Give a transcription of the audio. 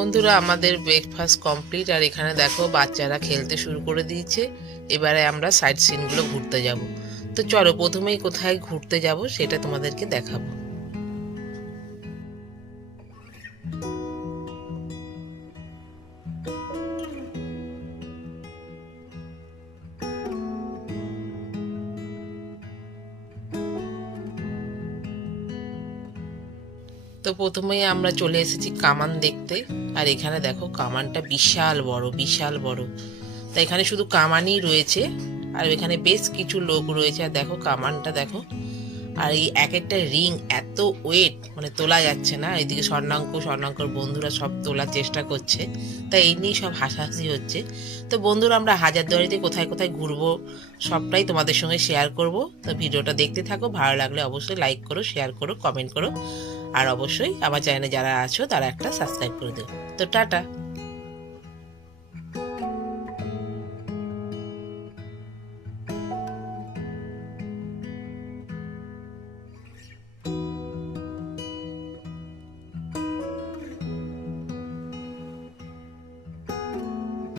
বন্ধুরা, আমাদের breakfast complete আর এখানে দেখো, বাচ্চারা খেলতে শুরু করে দিয়েছে। এবারে আমরা সাইড সিনগুলো ঘুরতে যাব। তো চলো, প্রথমেই কোথায় ঘুরতে যাব সেটা তোমাদেরকে দেখাবো। তো প্রথমেই আমরা চলে এসেছি কামান দেখতে। আর এখানে দেখো, কামানটা বিশাল বড় বিশাল বড়। তা এখানে শুধু কামানই রয়েছে, আর এখানে বেশ কিছু লোক রয়েছে। আর দেখো, কামানটা দেখো। আর এই এক একটা রিং এত ওয়েট মানে তোলা যাচ্ছে না। এদিকে স্বর্ণাঙ্ক, স্বর্ণাঙ্কর বন্ধুরা সব তোলার চেষ্টা করছে। তাই এই নিয়েই সব হাসাহাসি হচ্ছে। তো বন্ধুরা, আমরা হাজারদুয়ারিতে কোথায় কোথায় ঘুরবো, সবটাই তোমাদের সঙ্গে শেয়ার করব। তো ভিডিওটা দেখতে থাকো, ভালো লাগলে অবশ্যই লাইক করো শেয়ার করো কমেন্ট করো। আর অবশ্যই আমার চ্যানেলে যারা আছো তারা একটা সাবস্ক্রাইব করে দেবো তো টাটা।